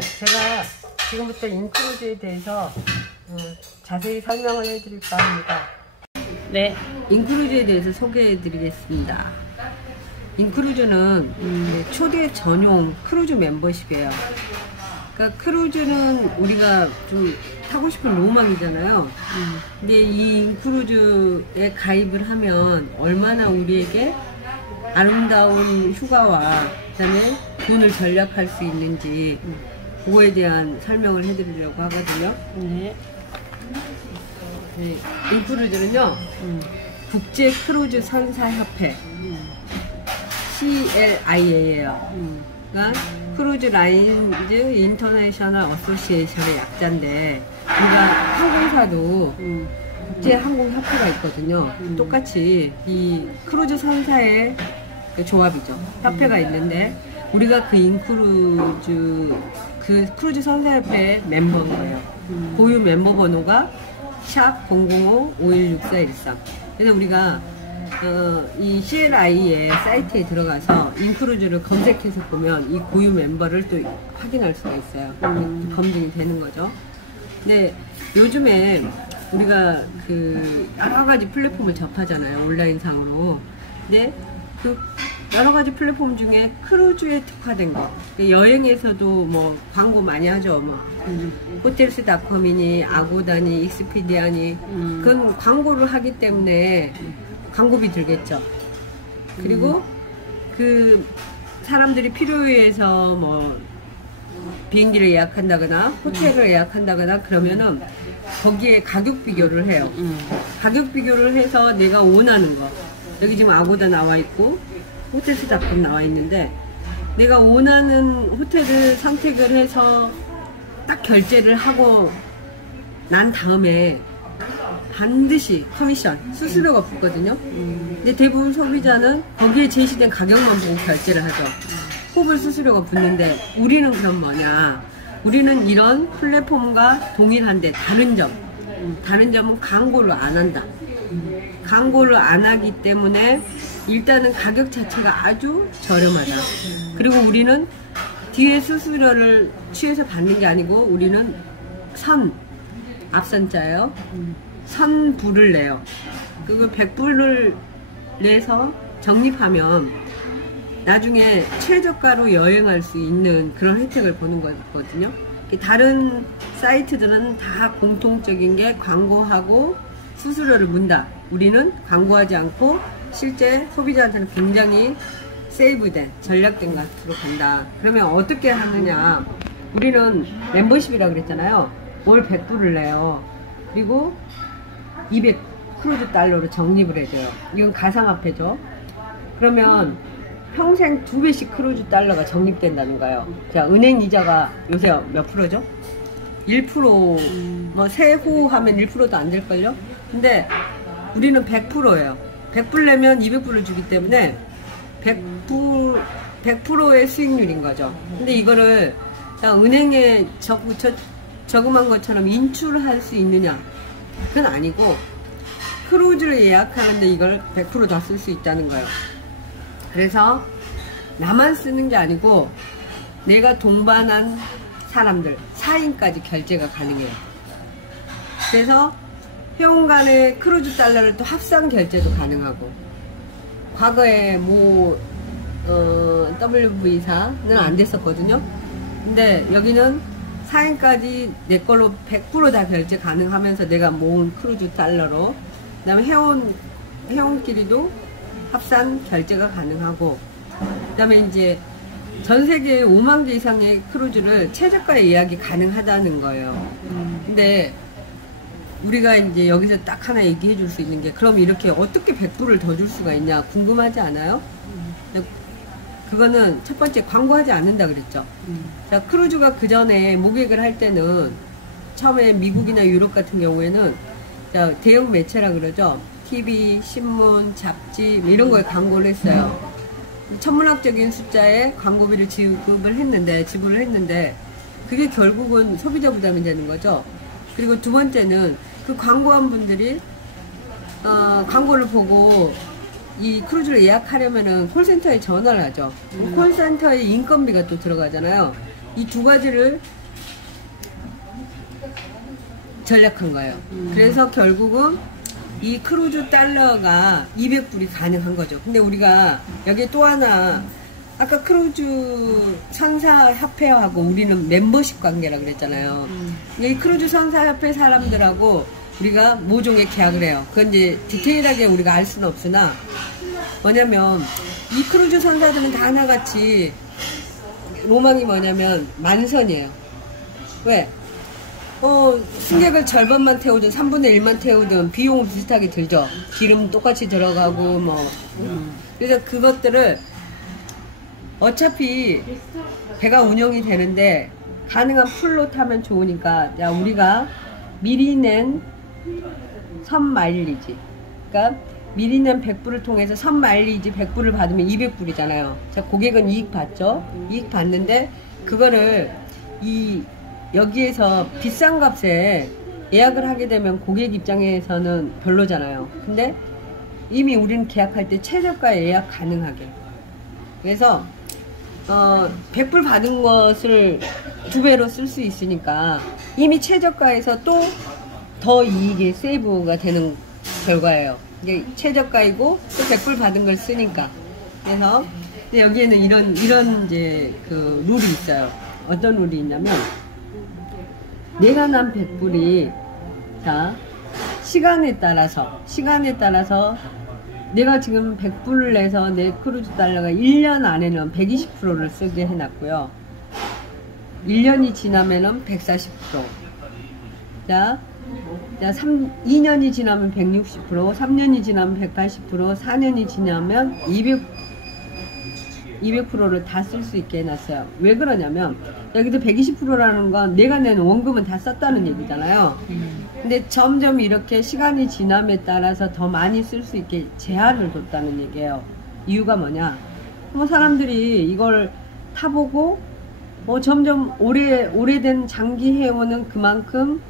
제가 지금부터 인크루즈에 대해서 자세히 설명을 해드릴까 합니다. 네, 인크루즈에 대해서 소개해 드리겠습니다. 인크루즈는 초대 전용 크루즈 멤버십이에요. 그러니까 크루즈는 우리가 좀 타고 싶은 로망이잖아요. 근데 이 인크루즈에 가입을 하면 얼마나 우리에게 아름다운 휴가와 그다음에 돈을 절약할 수 있는지 그거에 대한 설명을 해드리려고 하거든요. 네. 인크루즈는요, 국제 크루즈 선사협회 CLIA예요. 그러니까 크루즈 라인즈 인터내셔널 어소시에이션의 약자인데, 우리가 항공사도 국제 항공협회가 있거든요. 똑같이 이 크루즈 선사의 그 조합이죠. 협회가 있는데, 우리가 그 인크루즈 크루즈 선사협회 멤버인 거예요. 고유 멤버 번호가 샵 005-516413. 그래서 우리가 이 CLI의 사이트에 들어가서 인크루즈를 검색해서 보면 이 고유 멤버를 또 확인할 수가 있어요. 검증이 되는 거죠. 근데 요즘에 우리가 그 여러 가지 플랫폼을 접하잖아요. 온라인상으로. 근데 그 여러 가지 플랫폼 중에 크루즈에 특화된 거, 여행에서도 뭐 광고 많이 하죠. 뭐 호텔스닷컴이니 아고다니 익스피디아니 그건 광고를 하기 때문에 광고비 들겠죠. 그리고 그 사람들이 필요에 의해서 뭐 비행기를 예약한다거나 호텔을 예약한다거나 그러면은 거기에 가격 비교를 해요. 가격 비교를 해서 내가 원하는 거, 여기 지금 아고다 나와 있고 호텔스닷컴 나와 있는데, 내가 원하는 호텔을 선택을 해서 딱 결제를 하고 난 다음에 반드시 커미션, 수수료가 붙거든요. 근데 대부분 소비자는 거기에 제시된 가격만 보고 결제를 하죠. 호불 수수료가 붙는데, 우리는 그럼 뭐냐? 우리는 이런 플랫폼과 동일한데 다른 점은 광고를 안 한다. 광고를 안 하기 때문에 일단은 가격 자체가 아주 저렴하다. 그리고 우리는 뒤에 수수료를 취해서 받는 게 아니고, 우리는 앞선자예요. 선불을 내요. 그걸 100불을 내서 적립하면 나중에 최저가로 여행할 수 있는 그런 혜택을 보는 거거든요. 다른 사이트들은 다 공통적인 게 광고하고 수수료를 문다. 우리는 광고하지 않고 실제 소비자한테는 굉장히 세이브된, 전략된 값으로 간다. 그러면 어떻게 하느냐? 우리는 멤버십이라고 그랬잖아요. 월 100불을 내요. 그리고 200 크루즈 달러로 적립을 해줘요. 이건 가상화폐죠. 그러면 평생 2배씩 크루즈 달러가 적립된다는 거예요. 자, 은행 이자가 요새 몇 프로죠? 1%, 뭐 세후 하면 1%도 안 될걸요? 근데 우리는 100%예요. 100불 내면 200불을 주기 때문에 100%의 수익률인 거죠. 근데 이거를 그냥 은행에 저금한 것처럼 인출할 수 있느냐? 그건 아니고, 크루즈를 예약하는데 이걸 100% 다 쓸 수 있다는 거예요. 그래서 나만 쓰는 게 아니고 내가 동반한 사람들 4인까지 결제가 가능해요. 그래서 회원 간의 크루즈 달러를 또 합산 결제도 가능하고, 과거에 뭐 WV사는 안 됐었거든요. 근데 여기는 4인까지 내 걸로 100% 다 결제 가능하면서 내가 모은 크루즈 달러로, 그 다음에 회원끼리도 합산 결제가 가능하고, 그 다음에 이제 전 세계 5만 개 이상의 크루즈를 최저가에 예약이 가능하다는 거예요. 근데 우리가 이제 여기서 딱 하나 얘기해 줄 수 있는 게, 그럼 이렇게 어떻게 100불을 더 줄 수가 있냐 궁금하지 않아요? 그거는 첫 번째, 광고하지 않는다 그랬죠. 자, 크루즈가 그 전에 모객을 할 때는 처음에 미국이나 유럽 같은 경우에는 자, 대형 매체라 그러죠. TV, 신문, 잡지 이런 거에 광고를 했어요. 천문학적인 숫자의 광고비를 지불을 했는데 그게 결국은 소비자 부담이 되는 거죠. 그리고 두 번째는 그 광고한 분들이 광고를 보고 이 크루즈를 예약하려면은 콜센터에 전화를 하죠. 콜센터에 인건비가 또 들어가잖아요. 이 두 가지를 전략한 거예요. 그래서 결국은 이 크루즈 달러가 200불이 가능한 거죠. 근데 우리가 여기 또 하나, 아까 크루즈 선사협회하고 우리는 멤버십 관계라 그랬잖아요. 이 크루즈 선사협회 사람들하고 우리가 모종의 계약을 해요. 그건 이제 디테일하게 우리가 알 수는 없으나, 뭐냐면 이 크루즈 선사들은 다 하나같이 로망이 뭐냐면 만선이에요. 왜? 승객을 절반만 태우든 3분의 1만 태우든 비용은 비슷하게 들죠. 기름 똑같이 들어가고 그래서 그것들을 어차피 배가 운영이 되는데 가능한 풀로 타면 좋으니까, 야, 우리가 미리 낸 선마일리지, 그러니까 미리 낸 100불을 통해서 선마일리지 100불을 받으면 200불이잖아요. 자, 고객은 이익 받죠. 이익 받는데 그거를 여기에서 비싼 값에 예약을 하게 되면 고객 입장에서는 별로잖아요. 근데 이미 우리는 계약할 때 최저가에 예약 가능하게. 그래서 100불 받은 것을 2배로 쓸 수 있으니까 이미 최저가에서 또 더 이익이 세이브가 되는 결과예요. 이게 최저가이고 또 100불 받은 걸 쓰니까. 그래서 여기에는 이런 이제 그 룰이 있어요. 어떤 룰이 있냐면, 내가 난 100불이, 자, 시간에 따라서 내가 지금 100불을 내서 내 크루즈 달러가 1년 안에는 120%를 쓰게 해놨고요. 1년이 지나면은 140%. 자, 2년이 지나면 160%, 3년이 지나면 180%, 4년이 지나면 200%를 다 쓸 수 있게 해놨어요. 왜 그러냐면, 여기도 120%라는 건 내가 낸 원금은 다 썼다는 얘기잖아요. 근데 점점 이렇게 시간이 지남에 따라서 더 많이 쓸 수 있게 제한을 뒀다는 얘기예요. 이유가 뭐냐? 사람들이 이걸 타보고 점점 오래된 장기 회원은 그만큼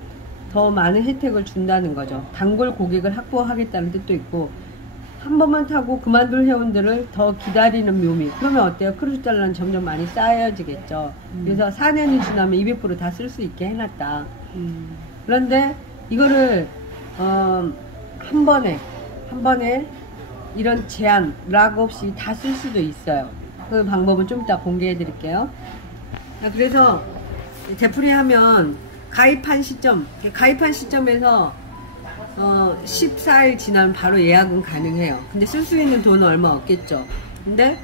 더 많은 혜택을 준다는 거죠. 단골 고객을 확보하겠다는 뜻도 있고, 한 번만 타고 그만둘 회원들을 더 기다리는 묘미. 그러면 어때요? 크루즈 달러는 점점 많이 쌓여지겠죠. 그래서 4년이 지나면 200% 다 쓸 수 있게 해놨다. 그런데 이거를 한 번에 이런 제한 락 없이 다 쓸 수도 있어요. 그 방법은 좀 이따 공개해 드릴게요. 그래서 되풀이하면 가입한 시점에서 14일 지나면 바로 예약은 가능해요. 근데 쓸 수 있는 돈은 얼마 없겠죠. 근데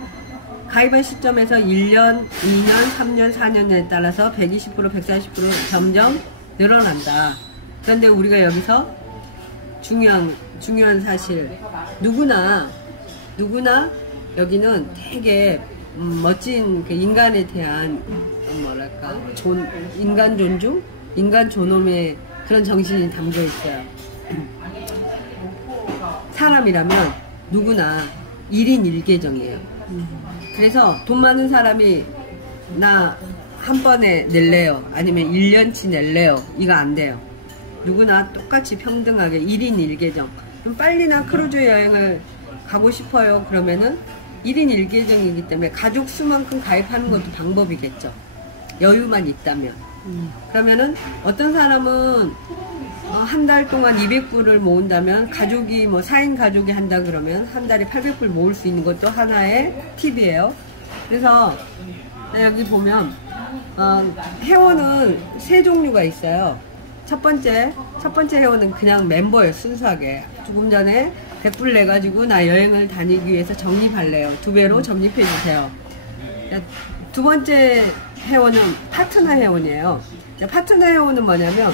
가입한 시점에서 1년, 2년, 3년, 4년에 따라서 120%, 140% 점점 늘어난다. 그런데 우리가 여기서 중요한 사실, 누구나 여기는 되게 멋진 그 인간에 대한 뭐랄까 인간 존중, 인간 존엄의 그런 정신이 담겨 있어요. 사람이라면 누구나 1인 1계정이에요. 그래서 돈 많은 사람이 나 한 번에 낼래요, 아니면 1년치 낼래요, 이거 안 돼요. 누구나 똑같이 평등하게 1인 1계정. 좀 빨리나 크루즈 여행을 가고 싶어요, 그러면은 1인 1계정이기 때문에 가족 수만큼 가입하는 것도 방법이겠죠. 여유만 있다면. 그러면은 어떤 사람은 한 달 동안 200불을 모은다면, 가족이 4인 가족이 한다 그러면 한 달에 800불 모을 수 있는 것도 하나의 팁이에요. 그래서 여기 보면 회원은 세 종류가 있어요. 첫 번째 회원은 그냥 멤버예요. 순수하게 조금 전에 100불 내가지고 나 여행을 다니기 위해서 적립할래요, 2배로 적립해주세요. 두 번째 회원은 파트너 회원이에요. 파트너 회원은 뭐냐면,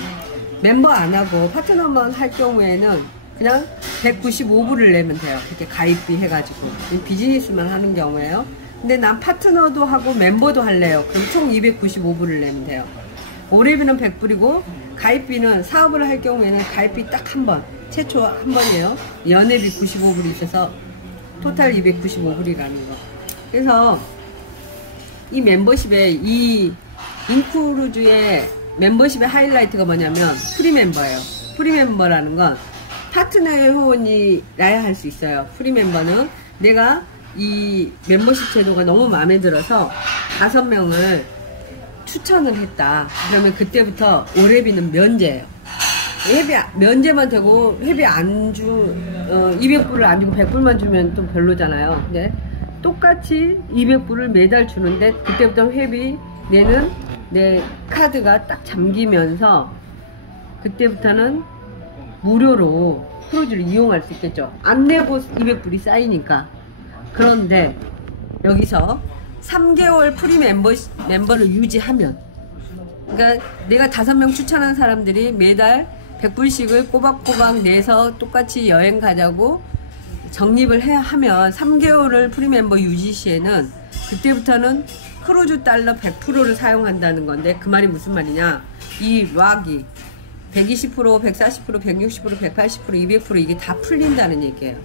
멤버 안 하고 파트너만 할 경우에는 그냥 195불을 내면 돼요. 이렇게 가입비 해가지고. 비즈니스만 하는 경우에요. 근데 난 파트너도 하고 멤버도 할래요. 그럼 총 295불을 내면 돼요. 오래비는 100불이고 가입비는 사업을 할 경우에는 가입비 딱 한 번, 최초 한 번이에요. 연회비 95불이 있어서 토탈 295불이라는 거. 그래서 이 멤버십의, 이 인크루즈의 멤버십의 하이라이트가 뭐냐면 프리멤버예요. 프리멤버라는 건 파트너의 회원이라야 할 수 있어요. 프리멤버는 내가 이 멤버십 제도가 너무 마음에 들어서 5명을 추천을 했다. 그러면 그때부터 올해비는 면제예요. 회비 면제만 되고 회비 안 200불을 안 주고 100불만 주면 좀 별로잖아요. 근데 똑같이 200불을 매달 주는데 그때부터 회비 내는 내 카드가 딱 잠기면서 그때부터는 무료로 크루즈를 이용할 수 있겠죠. 안 내고 200불이 쌓이니까. 그런데 여기서 3개월 프리 멤버를 유지하면, 그러니까 내가 5명 추천한 사람들이 매달 100불씩을 꼬박꼬박 내서 똑같이 여행 가자고 적립을 해야 하면 3개월을 프리멤버 유지 시에는 그때부터는 크루즈 달러 100%를 사용한다는 건데, 그 말이 무슨 말이냐, 이 락이 120%, 140%, 160%, 180%, 200% 이게 다 풀린다는 얘기예요.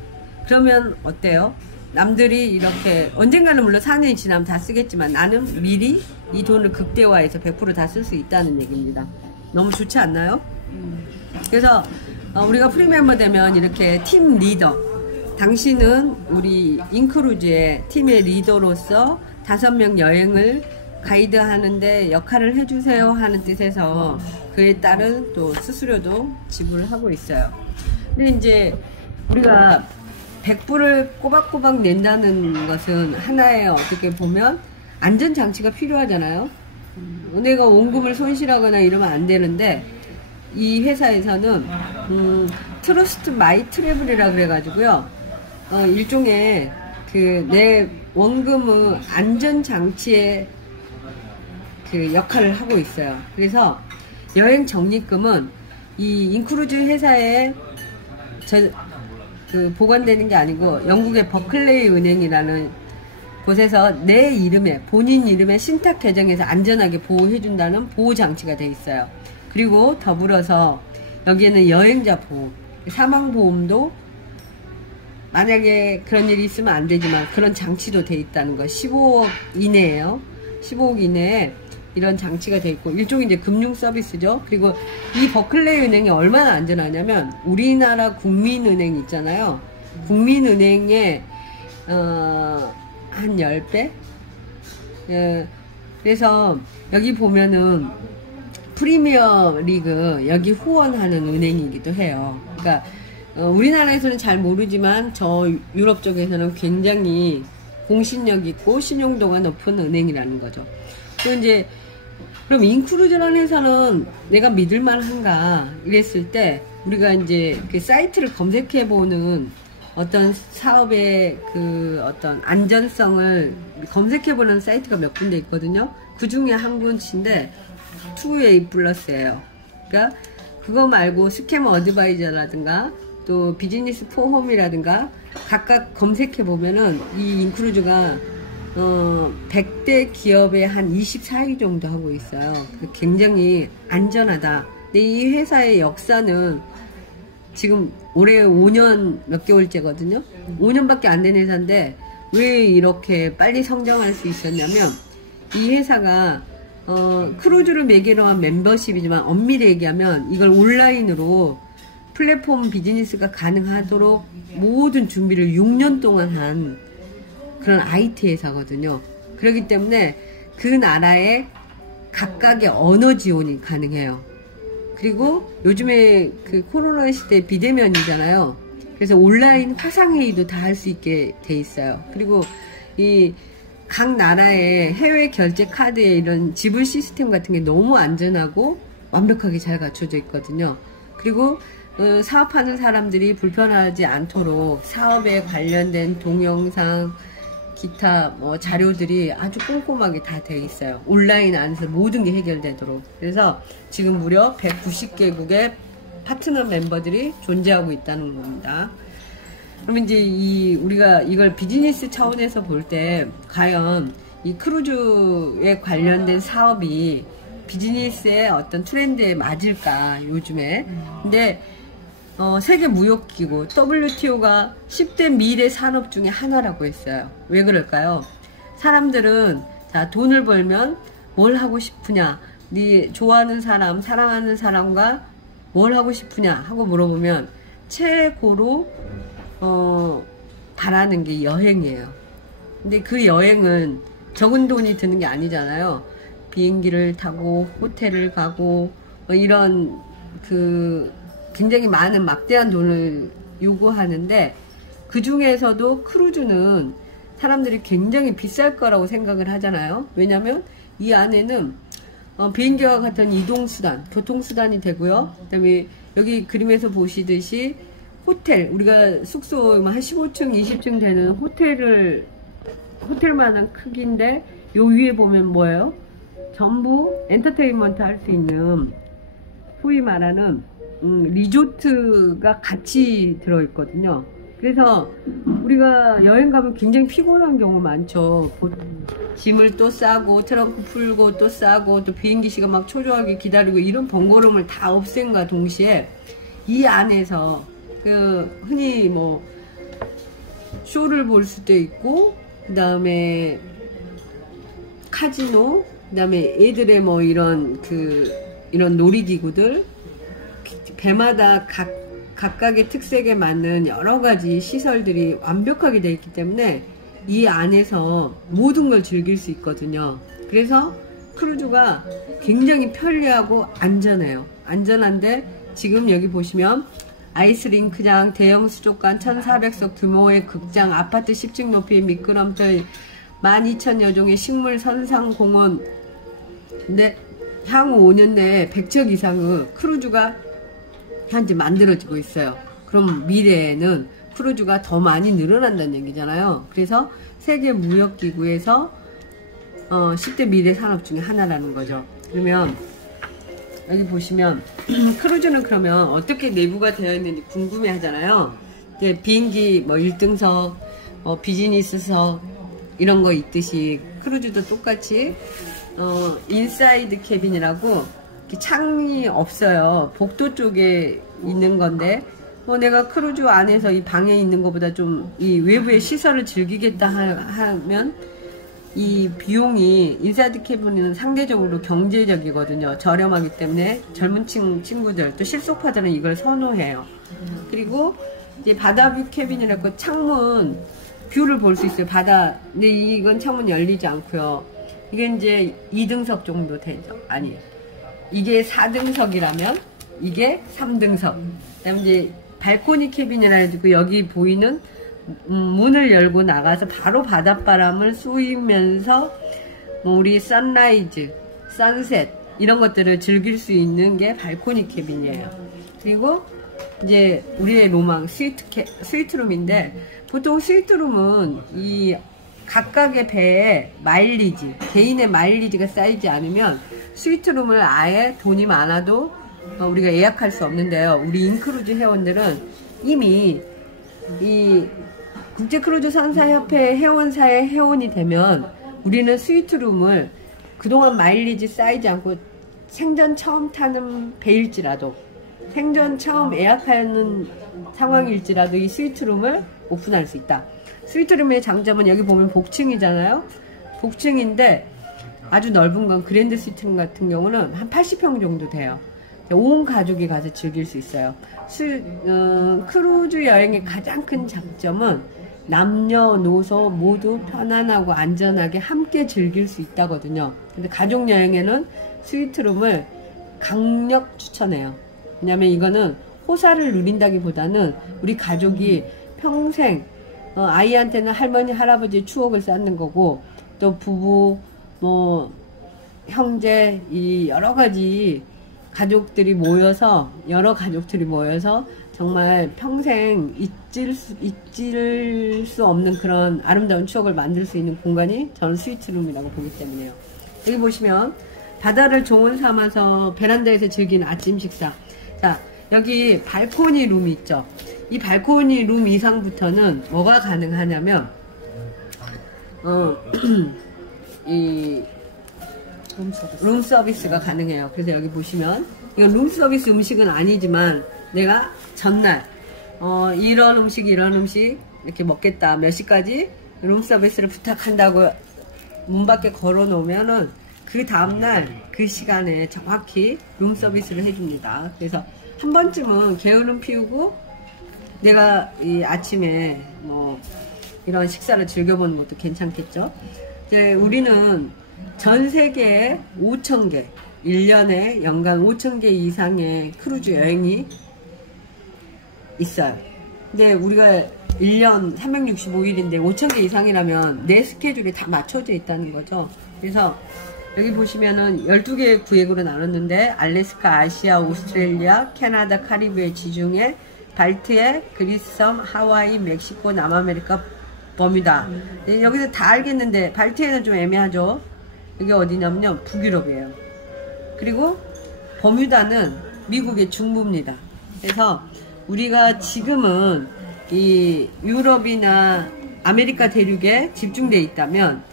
그러면 어때요? 남들이 이렇게 언젠가는 물론 4년이 지나면 다 쓰겠지만 나는 미리 이 돈을 극대화해서 100% 다 쓸 수 있다는 얘기입니다. 너무 좋지 않나요? 그래서 우리가 프리멤버 되면 이렇게 팀 리더, 당신은 우리 인크루즈의 팀의 리더로서 5명 여행을 가이드하는데 역할을 해주세요 하는 뜻에서 그에 따른 또 수수료도 지불을 하고 있어요. 근데 이제 우리가 100불을 꼬박꼬박 낸다는 것은 하나의 어떻게 보면 안전장치가 필요하잖아요. 내가 원금을 손실하거나 이러면 안 되는데, 이 회사에서는 트러스트 마이 트래블이라 그래가지고요, 일종의 그 내 원금의 안전장치의 그 역할을 하고 있어요. 그래서 여행 적립금은 이 인크루즈 회사에 보관되는 게 아니고 영국의 버클레이 은행이라는 곳에서 내 이름에, 본인 이름에 신탁 계정해서 안전하게 보호해준다는 보호장치가 돼 있어요. 그리고 더불어서 여기에는 여행자 보호, 사망보험도 만약에 그런 일이 있으면 안 되지만 그런 장치도 돼 있다는 거. 15억 이내에요. 15억 이내에 이런 장치가 돼 있고, 일종의 이제 금융 서비스죠. 그리고 이 버클레이 은행이 얼마나 안전하냐면 우리나라 국민은행 있잖아요. 국민은행의 한 10배? 그래서 여기 보면은 프리미어 리그 여기 후원하는 은행이기도 해요. 그러니까 우리나라에서는 잘 모르지만 저 유럽 쪽에서는 굉장히 공신력 있고 신용도가 높은 은행이라는 거죠. 또 이제 그럼 인크루즈라는 회사는 내가 믿을만한가 이랬을 때 우리가 이제 그 사이트를 검색해보는 어떤 사업의 그 어떤 안전성을 검색해보는 사이트가 몇 군데 있거든요. 그 중에 한 군데인데 2A 플러스예요. 그러니까 그거 말고 스캐머 어드바이저라든가 또 비즈니스 포홈이라든가 각각 검색해보면은 이 인크루즈가 100대 기업에 한 24위 정도 하고 있어요. 굉장히 안전하다. 근데 이 회사의 역사는 지금 올해 5년 몇 개월째거든요. 5년밖에 안 된 회사인데 왜 이렇게 빨리 성장할 수 있었냐면, 이 회사가 크루즈를 매개로 한 멤버십이지만 엄밀히 얘기하면 이걸 온라인으로 플랫폼 비즈니스가 가능하도록 모든 준비를 6년 동안 한 그런 IT 회사거든요. 그렇기 때문에 그 나라의 각각의 언어 지원이 가능해요. 그리고 요즘에 그 코로나 시대 비대면이잖아요. 그래서 온라인 화상회의도 다 할 수 있게 돼 있어요. 그리고 이 각 나라의 해외 결제 카드에 이런 지불 시스템 같은 게 너무 안전하고 완벽하게 잘 갖춰져 있거든요. 그리고 사업하는 사람들이 불편하지 않도록 사업에 관련된 동영상, 기타 뭐 자료들이 아주 꼼꼼하게 다 되어 있어요. 온라인 안에서 모든 게 해결되도록. 그래서 지금 무려 190개국의 파트너 멤버들이 존재하고 있다는 겁니다. 그러면 이제 우리가 이걸 비즈니스 차원에서 볼 때 과연 이 크루즈에 관련된 사업이 비즈니스의 어떤 트렌드에 맞을까 요즘에. 근데 세계무역기구 WTO가 10대 미래 산업 중에 하나라고 했어요. 왜 그럴까요? 사람들은 자, 돈을 벌면 뭘 하고 싶으냐, 네 좋아하는 사람, 사랑하는 사람과 뭘 하고 싶으냐 하고 물어보면 최고로 바라는 게 여행이에요. 근데 그 여행은 적은 돈이 드는 게 아니잖아요. 비행기를 타고 호텔을 가고 이런 굉장히 많은 막대한 돈을 요구하는데, 그 중에서도 크루즈는 사람들이 굉장히 비쌀 거라고 생각을 하잖아요. 왜냐면 이 안에는 비행기와 같은 이동수단, 교통수단이 되고요. 그 다음에 여기 그림에서 보시듯이 호텔, 우리가 숙소 한 15층, 20층 되는 호텔만한 크기인데, 요 위에 보면 뭐예요? 전부 엔터테인먼트 할 수 있는, 소위 말하는 리조트가 같이 들어있거든요. 그래서 우리가 여행 가면 굉장히 피곤한 경우 많죠. 짐을 또 싸고 트렁크 풀고 또 싸고 또 비행기 시간 막 초조하게 기다리고, 이런 번거로움을 다 없앤과 동시에 이 안에서 흔히 뭐 쇼를 볼 수도 있고, 그 다음에 카지노, 그 다음에 애들의 뭐 이런 놀이기구들, 배마다 각각의 특색에 맞는 여러가지 시설들이 완벽하게 되어 있기 때문에 이 안에서 모든 걸 즐길 수 있거든요. 그래서 크루즈가 굉장히 편리하고 안전해요. 안전한데, 지금 여기 보시면 아이스링크장, 대형 수족관, 1400석 규모의 극장, 아파트 10층 높이의 미끄럼틀, 12,000여 종의 식물 선상공원. 근데 향후 5년 내에 100척 이상의 크루즈가 현재 만들어지고 있어요. 그럼 미래에는 크루즈가 더 많이 늘어난다는 얘기잖아요. 그래서 세계무역기구에서 10대 미래 산업 중에 하나라는 거죠. 그러면 여기 보시면 크루즈는 그러면 어떻게 내부가 되어 있는지 궁금해 하잖아요. 비행기 뭐 1등석, 비즈니스석 이런 거 있듯이 크루즈도 똑같이 인사이드 캐빈이라고 창이 없어요. 복도 쪽에 있는 건데, 내가 크루즈 안에서 이 방에 있는 것보다 좀 이 외부의 시설을 즐기겠다 하면 이 비용이, 인사이드 캐빈은 상대적으로 경제적이거든요. 저렴하기 때문에 젊은 친구들 또 실속파들은 이걸 선호해요. 그리고 이제 바다뷰 캐빈이라고 창문 뷰를 볼 수 있어요. 바다. 근데 이건 창문 열리지 않고요. 이게 이제 2등석 정도 되죠. 아니, 이게 4등석이라면 이게 3등석. 그다음에 이제 발코니 캐빈이라 해가지고 여기 보이는 문을 열고 나가서 바로 바닷바람을 쏘이면서 우리 선라이즈, 선셋 이런 것들을 즐길 수 있는 게 발코니 캐빈이에요. 그리고 이제 우리의 로망 스위트룸인데, 보통 스위트룸은 이 각각의 배에 마일리지, 개인의 마일리지가 쌓이지 않으면 스위트룸을 아예 돈이 많아도 우리가 예약할 수 없는데요. 우리 인크루즈 회원들은 이미 이 국제크루즈 선사협회 회원사의 회원이 되면 우리는 스위트룸을 그동안 마일리지 쌓이지 않고 생전 처음 타는 배일지라도, 생전 처음 예약하는 상황일지라도 이 스위트룸을 오픈할 수 있다. 스위트룸의 장점은 여기 보면 복층이잖아요. 복층인데 아주 넓은 건 그랜드 스위트룸 같은 경우는 한 80평 정도 돼요. 온 가족이 가서 즐길 수 있어요. 크루즈 여행의 가장 큰 장점은 남녀노소 모두 편안하고 안전하게 함께 즐길 수 있다거든요. 근데 가족 여행에는 스위트룸을 강력 추천해요. 왜냐면 이거는 호사를 누린다기보다는 우리 가족이 평생 아이한테는 할머니 할아버지의 추억을 쌓는 거고, 또 부부 뭐 형제 이 여러 가족들이 모여서 정말 평생 잊을 수 없는 그런 아름다운 추억을 만들 수 있는 공간이 저는 스위트룸이라고 보기 때문에요. 여기 보시면 바다를 종원 삼아서 베란다에서 즐기는 아침 식사. 자, 여기 발코니 룸이 있죠. 이 발코니 룸 이상부터는 뭐가 가능하냐면 이 룸 서비스가 가능해요. 그래서 여기 보시면 이건 룸 서비스 음식은 아니지만 내가 전날 이런 음식 이렇게 먹겠다, 몇 시까지 룸 서비스를 부탁한다고 문 밖에 걸어 놓으면은 그 다음날 그 시간에 정확히 룸 서비스를 해줍니다. 그래서 한 번쯤은 게으름 피우고 내가 이 아침에 뭐 이런 식사를 즐겨보는 것도 괜찮겠죠. 이제 우리는 전 세계에 5,000개, 1년에 연간 5,000개 이상의 크루즈 여행이 있어요. 근데 우리가 1년 365일인데 5,000개 이상이라면 내 스케줄이 다 맞춰져 있다는 거죠. 그래서 여기 보시면은 12개의 구역으로 나눴는데 알래스카, 아시아, 오스트레일리아, 캐나다, 카리브해, 지중해, 발트해, 그리스섬, 하와이, 멕시코, 남아메리카, 버뮤다. 여기서 다 알겠는데 발트해는 좀 애매하죠. 이게 어디냐면요, 북유럽이에요. 그리고 버뮤다는 미국의 중부입니다. 그래서 우리가 지금은 이 유럽이나 아메리카 대륙에 집중되어 있다면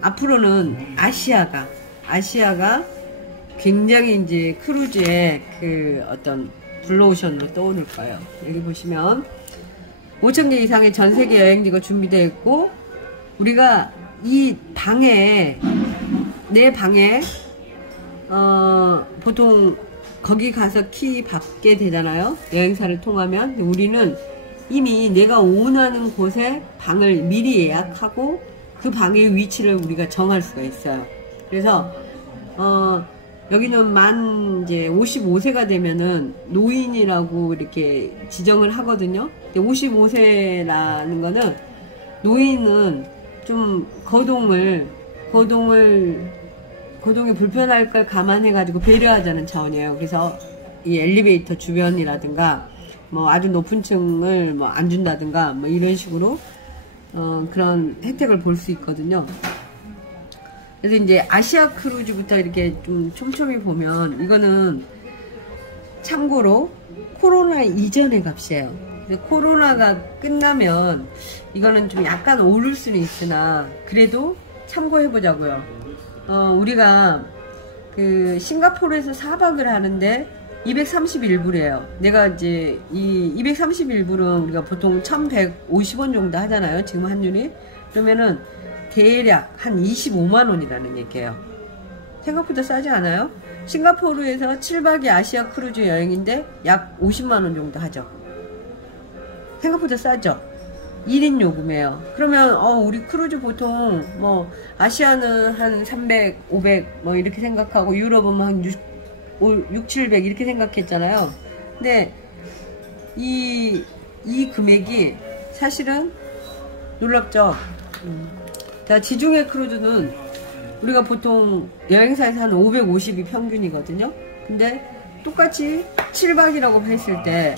앞으로는 아시아가 굉장히 이제 크루즈의 그 어떤 블루오션으로 떠오를 거예요. 여기 보시면 5,000개 이상의 전 세계 여행지가 준비되어 있고, 우리가 이 방에, 내 방에 보통 거기 가서 키 받게 되잖아요. 여행사를 통하면. 우리는 이미 내가 원하는 곳에 방을 미리 예약하고 그 방의 위치를 우리가 정할 수가 있어요. 그래서 여기는 이제 55세가 되면은 노인이라고 이렇게 지정을 하거든요. 55세라는 거는 노인은 좀 거동이 불편할 걸 감안해가지고 배려하자는 차원이에요. 그래서 이 엘리베이터 주변이라든가 뭐 아주 높은 층을 뭐 안 준다든가 뭐 이런 식으로 그런 혜택을 볼 수 있거든요. 그래서 이제 아시아 크루즈부터 이렇게 좀 촘촘히 보면 이거는 참고로 코로나 이전의 값이에요. 근데 코로나가 끝나면 이거는 좀 약간 오를 수는 있으나 그래도 참고해 보자고요. 우리가 그 싱가포르에서 4박을 하는데 231불이에요. 내가 이제 이 231불은 우리가 보통 1,150원 정도 하잖아요. 지금 환율이. 그러면은 대략 한 25만원이라는 얘기예요. 생각보다 싸지 않아요? 싱가포르에서 7박이 아시아 크루즈 여행인데 약 50만원 정도 하죠. 생각보다 싸죠? 1인 요금이에요. 그러면 우리 크루즈 보통 뭐 아시아는 한 300, 500 뭐 이렇게 생각하고 유럽은 한 6, 700 이렇게 생각했잖아요. 근데 이 금액이 사실은 놀랍죠. 자, 지중해 크루즈는 우리가 보통 여행사에서 한 550이 평균이거든요. 근데 똑같이 7박이라고 했을 때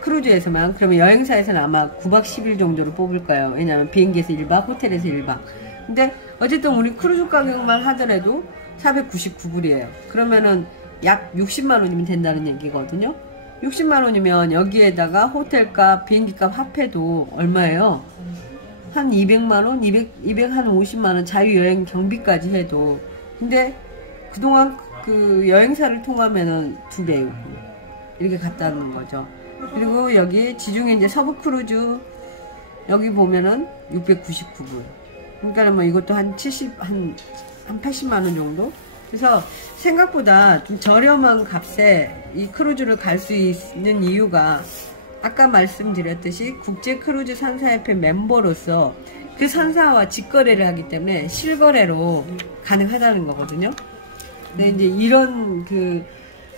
크루즈에서만, 그러면 여행사에서는 아마 9박 10일 정도를 뽑을 거예요. 왜냐면 비행기에서 1박, 호텔에서 1박. 근데 어쨌든 우리 크루즈 가격만 하더라도 499불이에요. 그러면은 약 60만원이면 된다는 얘기거든요. 60만원이면 여기에다가 호텔값, 비행기값 합해도 얼마예요? 한 200만원? 200 한 50만원 자유여행 경비까지 해도. 근데 그동안 그 여행사를 통하면은 2배 이렇게 갔다는 거죠. 그리고 여기 지중해 이제 서부 크루즈 여기 보면은 699불. 그러니까 뭐 이것도 한 80만원 정도? 그래서 생각보다 좀 저렴한 값에 이 크루즈를 갈 수 있는 이유가 아까 말씀드렸듯이 국제 크루즈 선사협회 멤버로서 그 선사와 직거래를 하기 때문에 실거래로 가능하다는 거거든요. 근데 이제 이런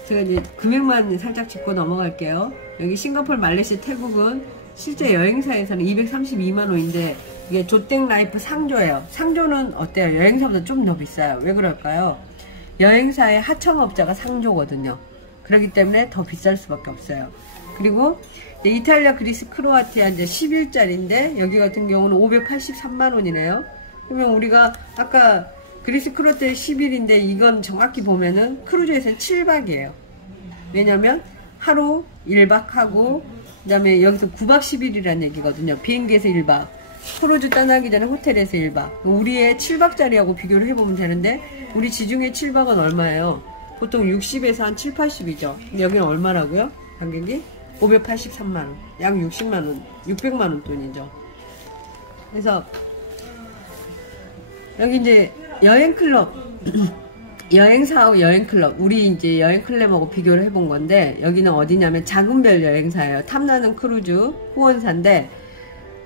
제가 이제 금액만 살짝 짚고 넘어갈게요. 여기 싱가포르, 말레이시아, 태국은 실제 여행사에서는 232만원인데 이게 조땡 라이프 상조예요. 상조는 어때요? 여행사보다 좀 더 비싸요. 왜 그럴까요? 여행사의 하청업자가 상조거든요. 그렇기 때문에 더 비쌀 수밖에 없어요. 그리고 이탈리아, 그리스, 크로아티아 이제 10일짜리인데 여기 같은 경우는 583만원이네요. 그러면 우리가 아까 그리스, 크로아티아 10일인데 이건 정확히 보면은 크루즈에서는 7박이에요. 왜냐면 하루 1박하고 그 다음에 여기서 9박 10일이라는 얘기거든요. 비행기에서 1박, 크루즈 떠나기 전에 호텔에서 1박. 우리의 7박짜리하고 비교를 해보면 되는데 우리 지중해 7박은 얼마예요? 보통 60에서 한 7, 80이죠. 근데 여기는 얼마라고요? 가격이? 583만원. 약 60만원, 600만원 돈이죠. 그래서 여기 이제 여행클럽 여행사하고 여행클럽, 우리 이제 여행클럽하고 비교를 해본 건데 여기는 어디냐면 작은별 여행사예요. 탐나는 크루즈 후원사인데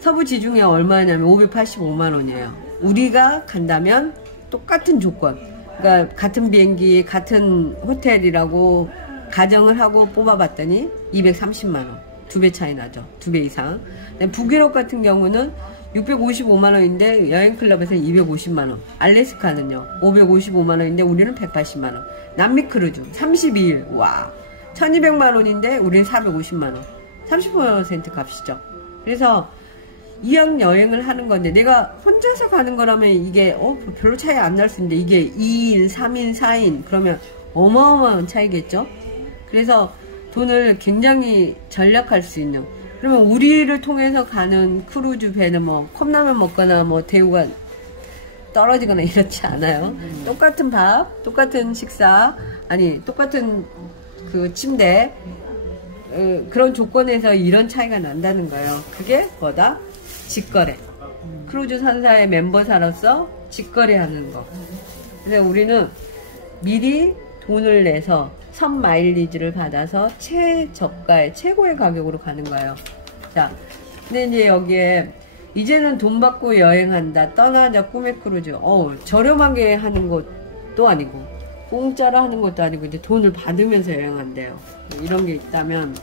서부 지중해 얼마냐면 585만원이에요. 우리가 간다면 똑같은 조건, 그러니까 같은 비행기 같은 호텔이라고 가정을 하고 뽑아봤더니 230만원, 2배 차이 나죠. 2배 이상. 북유럽 같은 경우는 655만원인데 여행클럽에서 250만원, 알래스카는요 555만원인데 우리는 180만원, 남미 크루즈 32일 와 1200만원인데 우리는 450만원, 30% 값이죠. 그래서 이왕 여행을 하는 건데 내가 혼자서 가는 거라면 이게 별로 차이 안 날 수 있는데 이게 2인, 3인, 4인 그러면 어마어마한 차이겠죠. 그래서 돈을 굉장히 절약할 수 있는, 그러면 우리를 통해서 가는 크루즈 배는 뭐 컵라면 먹거나 뭐 대우가 떨어지거나 이렇지 않아요. 똑같은 밥, 똑같은 식사, 아니 똑같은 그 침대, 그런 조건에서 이런 차이가 난다는 거예요. 그게 뭐다? 직거래. 크루즈 선사의 멤버사로서 직거래하는 거. 그래서 우리는 미리 돈을 내서 선 마일리지를 받아서 최저가의 최고의 가격으로 가는 거예요. 자, 근데 이제 여기에 이제는 돈 받고 여행한다, 떠나자 꿈의 크루즈. 저렴하게 하는 것도 아니고 공짜로 하는 것도 아니고 이제 돈을 받으면서 여행한대요. 이런 게 있다면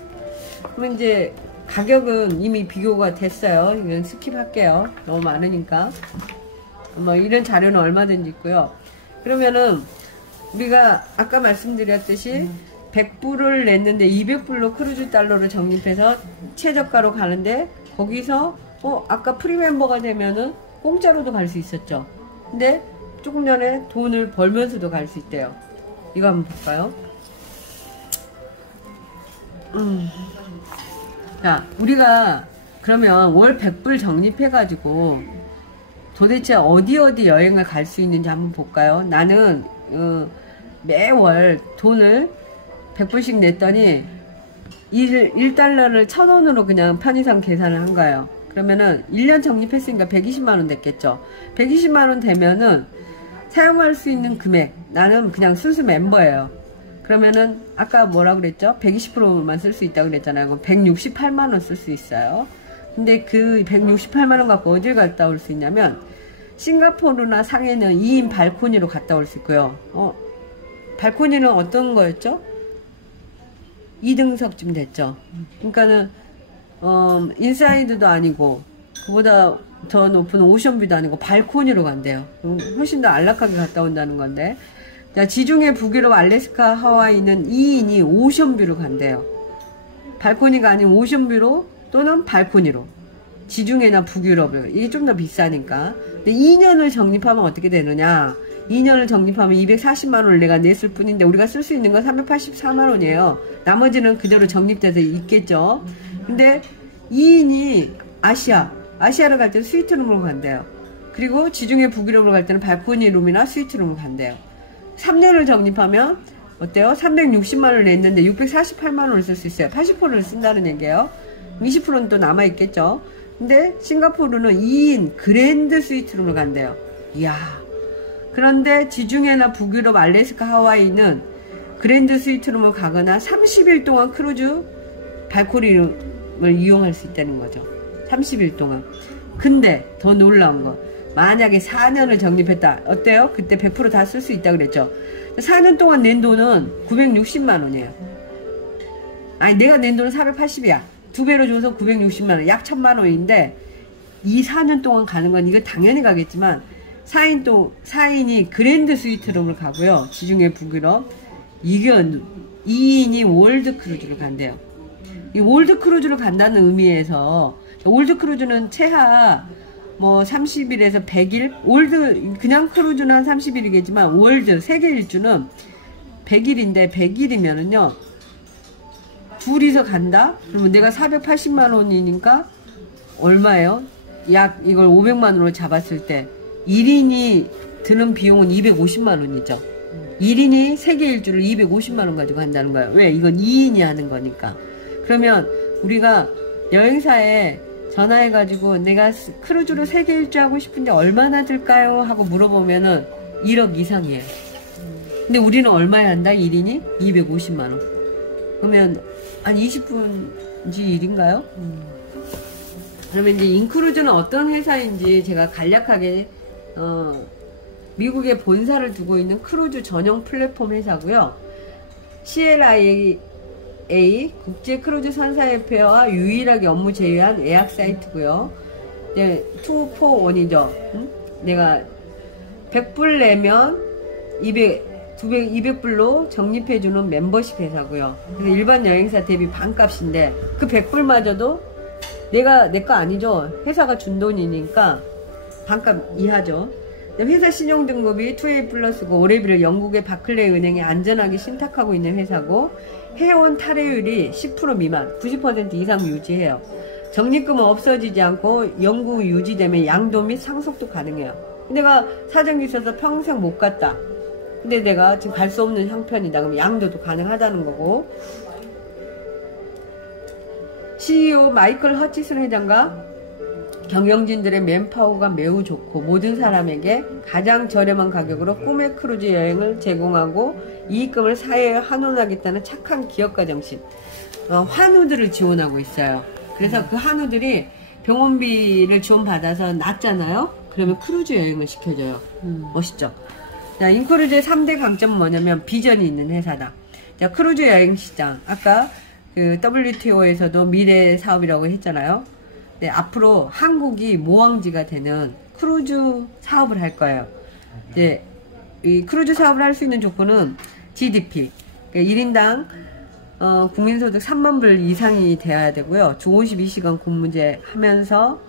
그럼 이제 가격은 이미 비교가 됐어요. 이건 스킵할게요. 너무 많으니까. 뭐 이런 자료는 얼마든지 있고요. 그러면은 우리가 아까 말씀드렸듯이 100불을 냈는데 200불로 크루즈 달러를 적립해서 최저가로 가는데 거기서 아까 프리멤버가 되면은 공짜로도 갈 수 있었죠. 근데 조금 전에 돈을 벌면서도 갈 수 있대요. 이거 한번 볼까요? 자, 우리가 그러면 월 100불 적립해가지고 도대체 어디 여행을 갈 수 있는지 한번 볼까요? 나는 매월 돈을 100불씩 냈더니 1달러를 1000원으로 그냥 편의상 계산을 한 거예요. 그러면은 1년 적립했으니까 120만원 됐겠죠. 120만원 되면은 사용할 수 있는 금액, 나는 그냥 순수 멤버예요. 그러면은 아까 뭐라 그랬죠? 120%만 쓸 수 있다고 그랬잖아요. 그럼 168만원 쓸 수 있어요. 근데 그 168만원 갖고 어딜 갔다 올 수 있냐면 싱가포르나 상해는 2인 발코니로 갔다 올 수 있고요. 발코니는 어떤 거였죠? 2등석쯤 됐죠. 그러니까는 인사이드도 아니고 그보다 더 높은 오션뷰도 아니고 발코니로 간대요. 훨씬 더 안락하게 갔다 온다는 건데, 자, 지중해 북유럽 알래스카 하와이는 2인이 오션뷰로 간대요. 발코니가 아닌 오션뷰로 또는 발코니로, 지중해나 북유럽을. 이게 좀 더 비싸니까. 근데 2년을 적립하면 어떻게 되느냐, 2년을 적립하면 240만원을 내가 냈을 뿐인데 우리가 쓸 수 있는 건 384만원이에요. 나머지는 그대로 적립돼서 있겠죠. 근데 2인이 아시아로 갈 때는 스위트룸으로 간대요. 그리고 지중해 북유럽으로 갈 때는 발코니 룸이나 스위트룸으로 간대요. 3년을 적립하면 어때요? 360만원을 냈는데 648만원을 쓸 수 있어요. 80%를 쓴다는 얘기예요. 20%는 또 남아있겠죠. 근데 싱가포르는 2인 그랜드 스위트룸으로 간대요. 이야. 그런데 지중해나 북유럽 알래스카 하와이는 그랜드 스위트룸을 가거나 30일 동안 크루즈 발코니룸을 이용할 수 있다는 거죠. 30일 동안. 근데 더 놀라운 건 만약에 4년을 적립했다. 어때요? 그때 100% 다 쓸 수 있다고 그랬죠. 4년 동안 낸 돈은 960만원이에요. 아니, 내가 낸 돈은 480이야. 2배로 줘서 960만원. 약 1000만원인데 이 4년 동안 가는 건 이거 당연히 가겠지만 4인이 그랜드 스위트룸을 가고요. 지중해 북유럽. 이건 2인이 월드 크루즈를 간대요. 이 월드 크루즈를 간다는 의미에서, 월드 크루즈는 최하 뭐 30일에서 100일, 월드 그냥 크루즈는 한 30일이겠지만 월드 세계 일주는 100일인데 100일이면은요 둘이서 간다? 그러면 내가 480만원이니까 얼마예요? 약 이걸 500만원으로 잡았을 때 1인이 드는 비용은 250만원이죠. 1인이 세계 일주를 250만원 가지고 한다는 거예요. 왜? 이건 2인이 하는 거니까. 그러면 우리가 여행사에 전화해가지고 내가 크루즈로 세계 일주 하고 싶은데 얼마나 들까요? 하고 물어보면은 1억 이상이에요. 근데 우리는 얼마에 한다? 1인이? 250만원. 그러면 한 20분지 일인가요? 그러면 이제 인크루즈는 어떤 회사인지 제가 간략하게 미국에 본사를 두고 있는 크루즈 전용 플랫폼 회사고요. CLIA 국제 크루즈 선사협회와 유일하게 업무 제휴한 예약 사이트고요. 이제 241이죠. 내가 100불 내면 200불로 적립해주는 멤버십 회사고요. 그래서 일반 여행사 대비 반값인데 그 100불마저도 내 거 아니죠. 회사가 준 돈이니까 반값 이하죠. 회사 신용등급이 2A 플러스고 올해비를 영국의 바클레이 은행에 안전하게 신탁하고 있는 회사고 회원 탈회율이 10% 미만 90% 이상 유지해요. 적립금은 없어지지 않고 영구 유지되면 양도 및 상속도 가능해요. 내가 사정이 있어서 평생 못 갔다. 근데 내가 지금 갈 수 없는 형편이다. 그럼 양도도 가능하다는 거고. CEO 마이클 허치슨 회장과 경영진들의 맨파워가 매우 좋고 모든 사람에게 가장 저렴한 가격으로 꿈의 크루즈 여행을 제공하고 이익금을 사회에 환원하겠다는 착한 기업가 정신. 환우들을 지원하고 있어요. 그래서 그 환우들이 병원비를 지원받아서 낫잖아요. 그러면 크루즈 여행을 시켜줘요. 멋있죠? 자, 인크루즈의 3대 강점은 뭐냐면 비전이 있는 회사다. 자, 크루즈 여행 시장. 아까 그 WTO에서도 미래 사업이라고 했잖아요. 네, 앞으로 한국이 모황지가 되는 크루즈 사업을 할 거예요. 이제 이 크루즈 사업을 할 수 있는 조건은 GDP, 그러니까 1인당 국민소득 3만 불 이상이 돼야 되고요. 주 52시간 근무제 하면서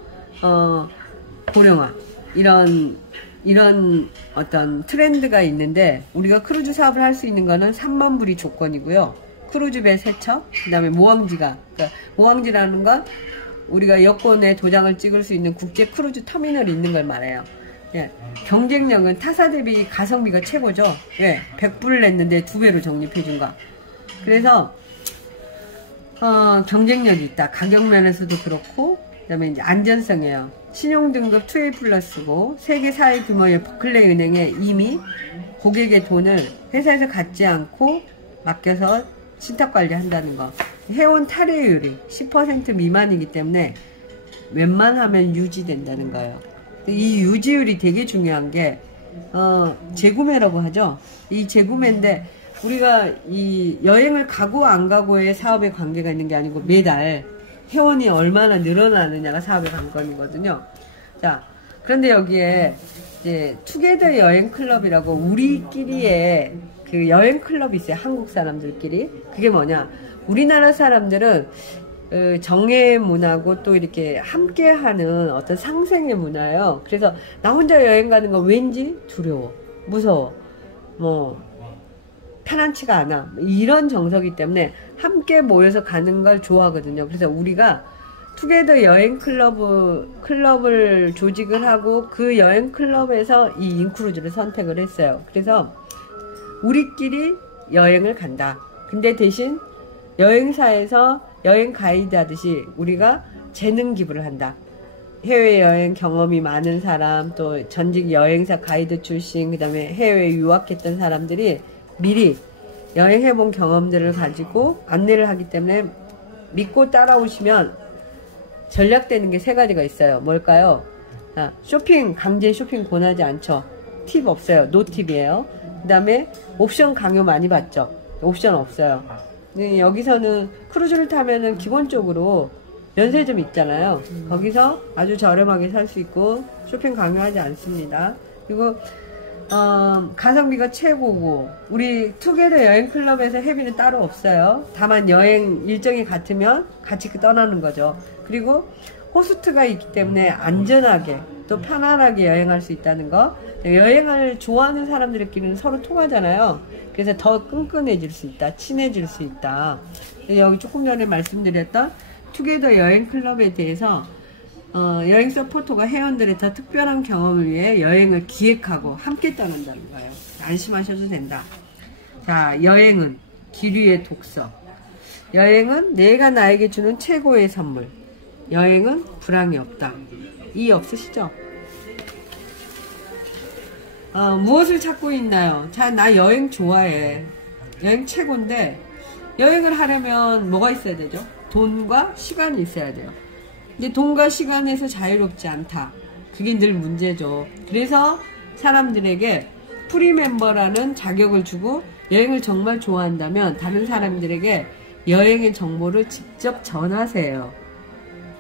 고령화 이런 어떤 트렌드가 있는데 우리가 크루즈 사업을 할 수 있는 거는 3만 불이 조건이고요. 크루즈배 세척, 그 다음에 모황지가, 그러니까 모황지라는 건 우리가 여권에 도장을 찍을 수 있는 국제 크루즈 터미널이 있는 걸 말해요. 예, 경쟁력은 타사 대비 가성비가 최고죠. 예, 100불을 냈는데 2배로 적립해준 거. 그래서 경쟁력이 있다. 가격 면에서도 그렇고, 그 다음에 이제 안전성이에요. 신용등급 2A 플러스고 세계 4위 규모의 버클레이 은행에 이미 고객의 돈을 회사에서 갖지 않고 맡겨서 신탁관리 한다는 거. 회원 탈회율이 10% 미만이기 때문에 웬만하면 유지된다는 거예요. 이 유지율이 되게 중요한 게 재구매라고 하죠. 이 재구매인데 우리가 이 여행을 가고 안 가고의 사업에 관계가 있는 게 아니고 매달 회원이 얼마나 늘어나느냐가 사업의 관건이거든요. 자, 그런데 여기에 이제 투게더 여행 클럽이라고 우리끼리의 그 여행 클럽이 있어요. 한국 사람들끼리. 그게 뭐냐? 우리나라 사람들은 정의 문화고 또 이렇게 함께하는 어떤 상생의 문화예요. 그래서 나 혼자 여행 가는 건 왠지 두려워, 무서워, 뭐 편안치가 않아, 이런 정서기 때문에 함께 모여서 가는 걸 좋아하거든요. 그래서 우리가 투게더 여행 클럽을 조직을 하고 그 여행 클럽에서 이 인크루즈를 선택을 했어요. 그래서 우리끼리 여행을 간다. 근데 대신 여행사에서 여행 가이드 하듯이 우리가 재능 기부를 한다. 해외여행 경험이 많은 사람, 또 전직 여행사 가이드 출신, 그 다음에 해외에 유학했던 사람들이 미리 여행해본 경험들을 가지고 안내를 하기 때문에 믿고 따라오시면 전략되는 게 3가지가 있어요. 뭘까요? 강제 쇼핑 권하지 않죠. 팁 없어요. 노팁이에요. 그 다음에 옵션 강요 많이 받죠. 옵션 없어요. 여기서는 크루즈를 타면은 기본적으로 면세점 있잖아요. 거기서 아주 저렴하게 살 수 있고 쇼핑 강요하지 않습니다. 그리고 가성비가 최고고 우리 투게더 여행클럽에서 회비는 따로 없어요. 다만 여행 일정이 같으면 같이 떠나는 거죠. 그리고 호스트가 있기 때문에 안전하게 또 편안하게 여행할 수 있다는 거. 여행을 좋아하는 사람들끼리는 서로 통하잖아요. 그래서 더 끈끈해질 수 있다, 친해질 수 있다. 여기 조금 전에 말씀드렸던 투게더 여행클럽에 대해서 여행 서포터가 회원들의 더 특별한 경험을 위해 여행을 기획하고 함께 떠난다는 거예요. 안심하셔도 된다. 자, 여행은 기류의 독서. 여행은 내가 나에게 주는 최고의 선물. 여행은 불황이 없다. 이 없으시죠? 무엇을 찾고 있나요? 자, 나 여행 좋아해. 여행 최고인데 여행을 하려면 뭐가 있어야 되죠? 돈과 시간이 있어야 돼요. 근데 돈과 시간에서 자유롭지 않다. 그게 늘 문제죠. 그래서 사람들에게 프리멤버라는 자격을 주고 여행을 정말 좋아한다면 다른 사람들에게 여행의 정보를 직접 전하세요.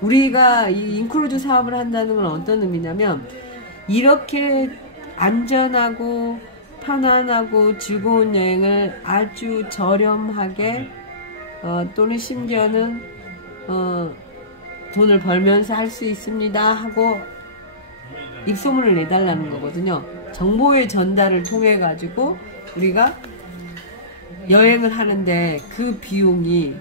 우리가 이 인크루즈 사업을 한다는 건 어떤 의미냐면 이렇게 안전하고 편안하고 즐거운 여행을 아주 저렴하게 또는 심지어는 돈을 벌면서 할 수 있습니다 하고 입소문을 내달라는 거거든요. 정보의 전달을 통해 가지고 우리가 여행을 하는데 그 비용이